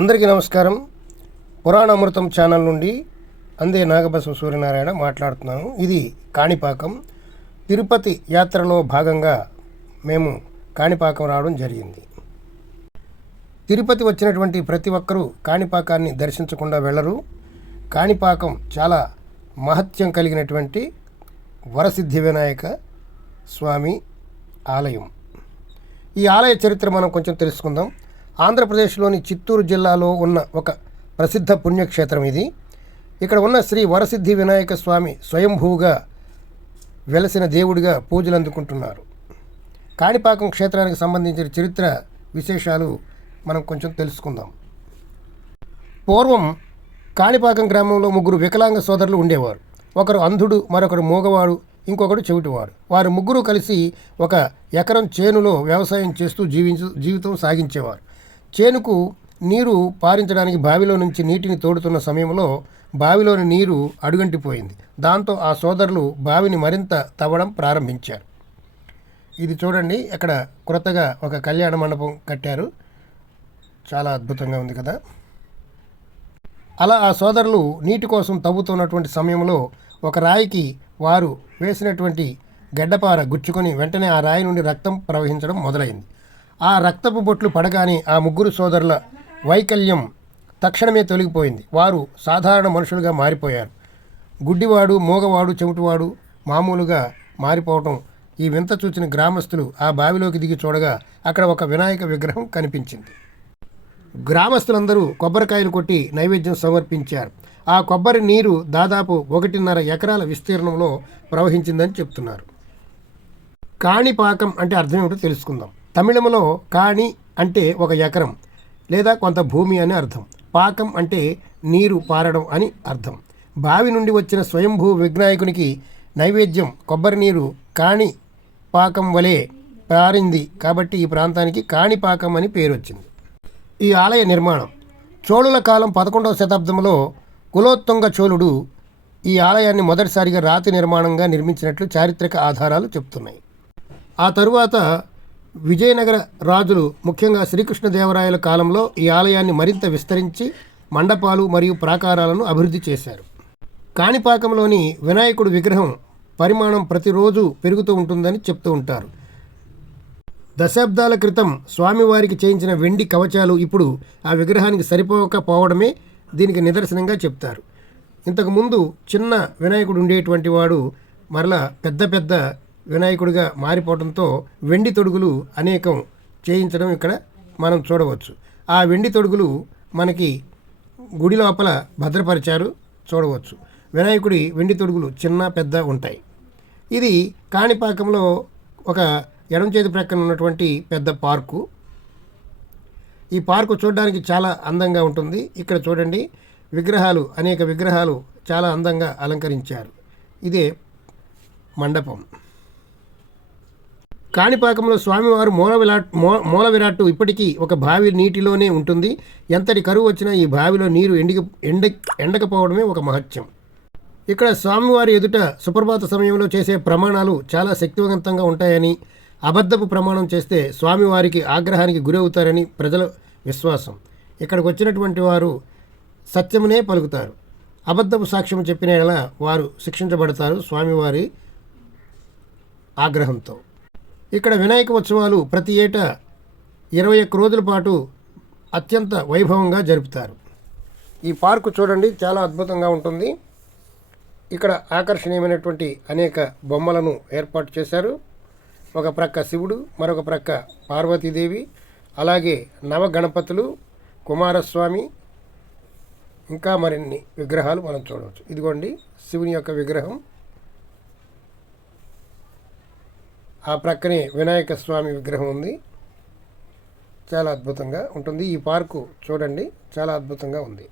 అందరికీ నమస్కారం. పురాణామృతం ఛానల్ నుండి అందే నాగబసవ సూర్యనారాయణ మాట్లాడుతున్నాను. ఇది కాణిపాకం. తిరుపతి యాత్రలో భాగంగా మేము కాణిపాకం రావడం జరిగింది. తిరుపతి వచ్చినటువంటి ప్రతి ఒక్కరూ కాణిపాకాన్ని దర్శించకుండా వెళ్ళరు. కాణిపాకం చాలా మహత్యం కలిగినటువంటి వరసిద్ధి వినాయక స్వామి ఆలయం. ఈ ఆలయ చరిత్ర మనం కొంచెం తెలుసుకుందాం. ఆంధ్రప్రదేశ్లోని చిత్తూరు జిల్లాలో ఉన్న ఒక ప్రసిద్ధ పుణ్యక్షేత్రం ఇది. ఇక్కడ ఉన్న శ్రీ వరసిద్ధి వినాయక స్వామి స్వయంభూగా వెలసిన దేవుడిగా పూజలు అందుకుంటున్నారు. కాణిపాకం క్షేత్రానికి సంబంధించిన చరిత్ర విశేషాలు మనం కొంచెం తెలుసుకుందాం. పూర్వం కాణిపాకం గ్రామంలో ముగ్గురు వికలాంగ సోదరులు ఉండేవారు. ఒకరు అంధుడు, మరొకరు మూగవాడు, ఇంకొకడు చెవిటివాడు. వారు ముగ్గురు కలిసి ఒక ఎకరం చేనులో వ్యవసాయం చేస్తూ జీవితం సాగించేవారు. చేనుకు నీరు పారించడానికి బావిలో నుంచి నీటిని తోడుతున్న సమయంలో బావిలోని నీరు అడుగంటిపోయింది. దాంతో ఆ సోదరులు బావిని మరింత తవ్వడం ప్రారంభించారు. ఇది చూడండి, ఇక్కడ క్రొత్తగా ఒక కళ్యాణ మండపం కట్టారు. చాలా అద్భుతంగా ఉంది కదా. అలా ఆ సోదరులు నీటి కోసం తవ్వుతున్నటువంటి సమయంలో ఒక రాయికి వారు వేసినటువంటి గడ్డపార గుచ్చుకొని వెంటనే ఆ రాయి నుండి రక్తం ప్రవహించడం మొదలైంది. ఆ రక్తపు బొట్లు పడగానే ఆ ముగ్గురు సోదరుల వైకల్యం తక్షణమే తొలగిపోయింది. వారు సాధారణ మనుషులుగా మారిపోయారు. గుడ్డివాడు, మూగవాడు, చెవిటివాడు మామూలుగా మారిపోవటం ఈ వింత చూచిన గ్రామస్తులు ఆ బావిలోకి దిగి చూడగా అక్కడ ఒక వినాయక విగ్రహం కనిపించింది. గ్రామస్తులందరూ కొబ్బరికాయలు కొట్టి నైవేద్యం సమర్పించారు. ఆ కొబ్బరి నీరు దాదాపు 1.5 ఎకరాల విస్తీర్ణంలో ప్రవహించిందని చెప్తున్నారు. కాణిపాకం అంటే అర్థం ఏమిటో తెలుసుకుందాం. తమిళంలో కాణి అంటే ఒక ఎకరం లేదా కొంత భూమి అని అర్థం. పాకం అంటే నీరు పారడం అని అర్థం. బావి నుండి వచ్చిన స్వయంభూ వినాయకునికి నైవేద్యం కొబ్బరి నీరు కాణి పాకం వలె పారింది కాబట్టి ఈ ప్రాంతానికి కాణిపాకం అని పేరు వచ్చింది. ఈ ఆలయ నిర్మాణం చోళుల కాలం 11వ శతాబ్దంలో కులోత్తుంగ చోళుడు ఈ ఆలయాన్ని మొదటిసారిగా రాతి నిర్మాణంగా నిర్మించినట్లు చారిత్రక ఆధారాలు చెప్తున్నాయి. ఆ తరువాత విజయనగర రాజులు, ముఖ్యంగా శ్రీకృష్ణదేవరాయల కాలంలో ఈ ఆలయాన్ని మరింత విస్తరించి మండపాలు మరియు ప్రాకారాలను అభివృద్ధి చేశారు. కాణిపాకంలోని వినాయకుడి విగ్రహం పరిమాణం ప్రతిరోజు పెరుగుతూ ఉంటుందని చెప్తూ ఉంటారు. దశాబ్దాల క్రితం స్వామివారికి చేయించిన వెండి కవచాలు ఇప్పుడు ఆ విగ్రహానికి సరిపోకపోవడమే దీనికి నిదర్శనంగా చెప్తారు. ఇంతకుముందు చిన్న వినాయకుడు ఉండేటువంటి వాడు మరలా పెద్ద వినాయకుడిగా మారిపోవడంతో వెండి తొడుగులు అనేకం చేయించడం ఇక్కడ మనం చూడవచ్చు. ఆ వెండి తొడుగులు మనకి గుడి లోపల భద్రపరిచారు, చూడవచ్చు. వినాయకుడి వెండి తొడుగులు చిన్న పెద్ద ఉంటాయి. ఇది కాణిపాకంలో ఒక ఎడమ చేతి ప్రక్కన ఉన్నటువంటి పెద్ద పార్కు. ఈ పార్కు చూడడానికి చాలా అందంగా ఉంటుంది. ఇక్కడ చూడండి, విగ్రహాలు, అనేక విగ్రహాలు చాలా అందంగా అలంకరించారు. ఇదే మండపం. కాణిపాకంలో స్వామివారు మూల విరాట్టు ఇప్పటికీ ఒక బావి నీటిలోనే ఉంటుంది. ఎంతటి కరువు వచ్చినా ఈ బావిలో నీరు ఎండకపోవడమే ఒక మహత్యం. ఇక్కడ స్వామివారి ఎదుట సుప్రభాత సమయంలో చేసే ప్రమాణాలు చాలా శక్తివంతంగా ఉంటాయని, అబద్ధపు ప్రమాణం చేస్తే స్వామివారికి ఆగ్రహానికి గురవుతారని ప్రజల విశ్వాసం. ఇక్కడికి వచ్చినటువంటి వారు సత్యమునే పలుకుతారు. అబద్ధపు సాక్ష్యం చెప్పిన యెడల వారు శిక్షించబడతారు స్వామివారి ఆగ్రహంతో. ఇక్కడ వినాయక ఉత్సవాలు ప్రతి ఏటా 21 రోజుల పాటు అత్యంత వైభవంగా జరుపుతారు. ఈ పార్కు చూడండి, చాలా అద్భుతంగా ఉంటుంది. ఇక్కడ ఆకర్షణీయమైనటువంటి అనేక బొమ్మలను ఏర్పాటు చేశారు. ఒక ప్రక్క శివుడు, మరొక ప్రక్క పార్వతీదేవి, అలాగే నవగణపతులు, కుమారస్వామి, ఇంకా మరిన్ని విగ్రహాలు మనం చూడవచ్చు. ఇదిగోండి శివుని యొక్క విగ్రహం, ఆ ప్రక్కనే వినాయక స్వామి విగ్రహం ఉంది. చాలా అద్భుతంగా ఉంటుంది. ఈ పార్కు చూడండి, చాలా అద్భుతంగా ఉంది.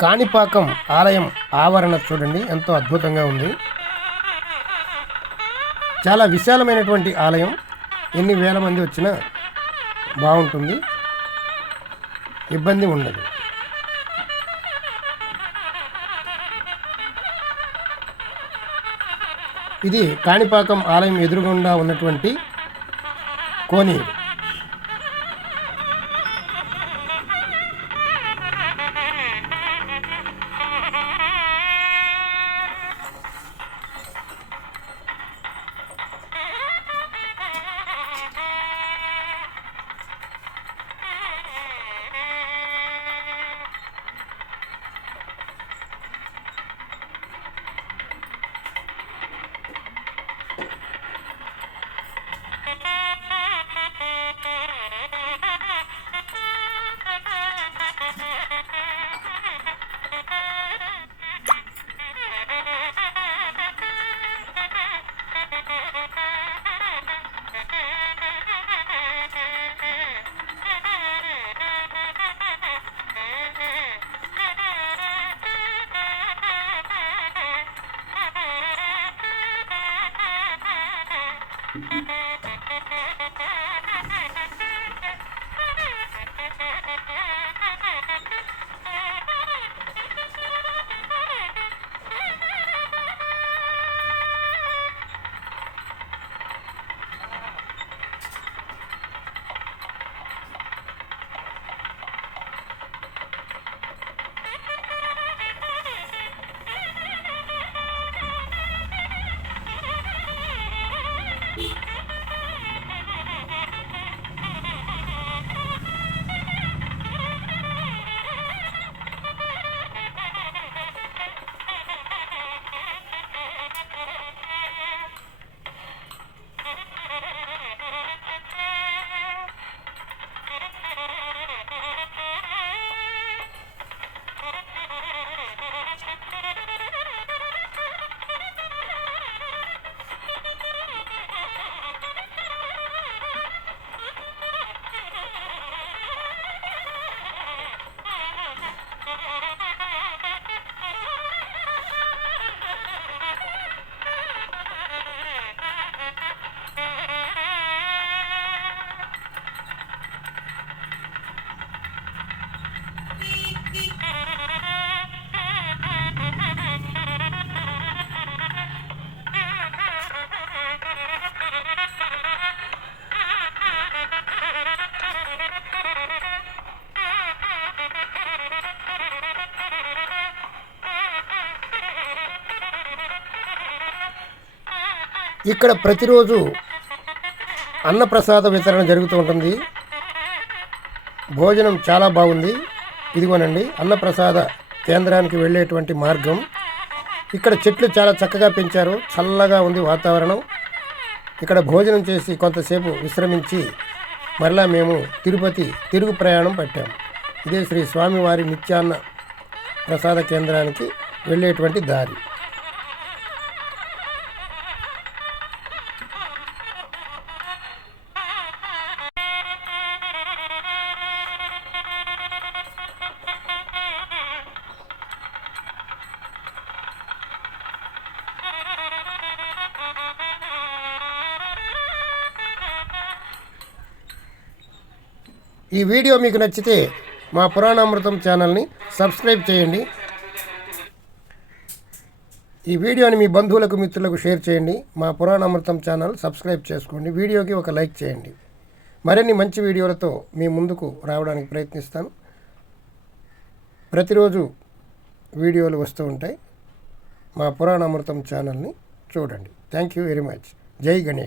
కాణిపాకం ఆలయం ఆవరణ చూడండి, ఎంతో అద్భుతంగా ఉంది. చాలా విశాలమైనటువంటి ఆలయం. ఎన్ని వేల మంది వచ్చినా బాగుంటుంది, ఇబ్బంది ఉండదు. ఇది కాణిపాకం ఆలయం ఎదురుగుండా ఉన్నటువంటి కోనేరు. ఇక్కడ ప్రతిరోజు అన్నప్రసాద వితరణ జరుగుతూ ఉంటుంది. భోజనం చాలా బాగుంది. ఇదిగోనండి అన్నప్రసాద కేంద్రానికి వెళ్ళేటువంటి మార్గం. ఇక్కడ చెట్లు చాలా చక్కగా పెంచారు, చల్లగా ఉంది వాతావరణం. ఇక్కడ భోజనం చేసి కొంతసేపు విశ్రమించి మరలా మేము తిరుపతి తిరుగు ప్రయాణం పట్టాము. ఇదే శ్రీ స్వామివారి నిత్యాన్న ప్రసాద కేంద్రానికి వెళ్ళేటువంటి దారి. ఈ వీడియో మీకు నచ్చితే మా పురాణామృతం ఛానల్ని సబ్స్క్రైబ్ చేయండి. ఈ వీడియోని మీ బంధువులకు మిత్రులకు షేర్ చేయండి. మా పురాణామృతం ఛానల్ సబ్స్క్రైబ్ చేసుకోండి. వీడియోకి ఒక లైక్ చేయండి. మరిన్ని మంచి వీడియోలతో మీ ముందుకు రావడానికి ప్రయత్నిస్తాను. ప్రతిరోజు వీడియోలు వస్తూ ఉంటాయి. మా పురాణామృతం ఛానల్ని చూడండి. Thank you very much. జై గణేష్.